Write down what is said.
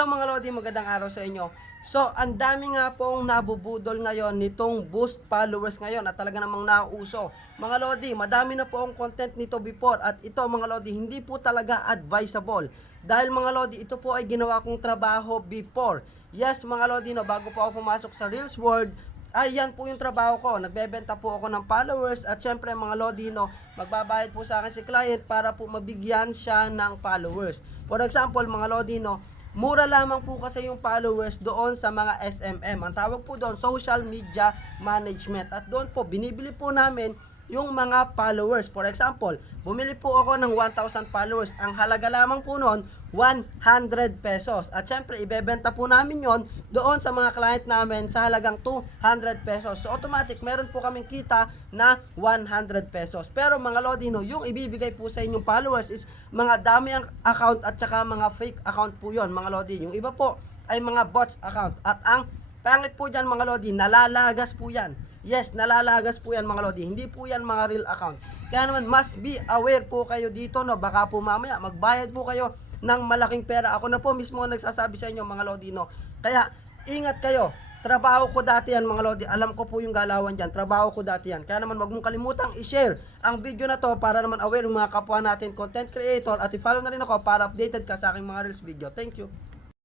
Hello mga Lodi, magandang araw sa inyo. So, ang dami nga pong nabubudol ngayon nitong boost followers ngayon at talaga namang nauuso. Mga Lodi, madami na po ang content nito before at ito mga Lodi, hindi po talaga advisable. Dahil mga Lodi, ito po ay ginawa kong trabaho before. Yes mga Lodi, no, bago po ako pumasok sa Reels World, ay yan po yung trabaho ko. Nagbebenta po ako ng followers at syempre mga Lodi, no, magbabayad po sa akin si client para po mabigyan siya ng followers. For example mga Lodi, no, mura lamang po kasi yung followers doon sa mga SMM. Ang tawag po doon, Social Media Management. At doon po, binibili po namin yung mga followers. For example, bumili po ako ng 1,000 followers. Ang halaga lamang po noon, 100 pesos. At syempre, ibebenta po namin yon doon sa mga client namin sa halagang 200 pesos. So, automatic, meron po kaming kita na 100 pesos. Pero mga Lodino, yung ibibigay po sa inyong followers is mga dami ang account at saka mga fake account po yon mga Lodi. Yung iba po ay mga bots account. At ang pangit po dyan mga Lodi, nalalagas po yan. Yes, nalalagas po yan mga Lodi. Hindi po yan mga real account. Kaya naman, must be aware po kayo dito, no? Baka po mamaya, magbayad po kayo ng malaking pera. Ako na po mismo nagsasabi sa inyo mga Lodi, no? Kaya, ingat kayo. Trabaho ko dati yan mga Lodi. Alam ko po yung galawan dyan. Trabaho ko dati yan. Kaya naman, wag mong kalimutang i-share ang video na to para naman aware yung mga kapwa natin content creator. At i-follow na rin ako para updated ka sa aking mga reels video. Thank you.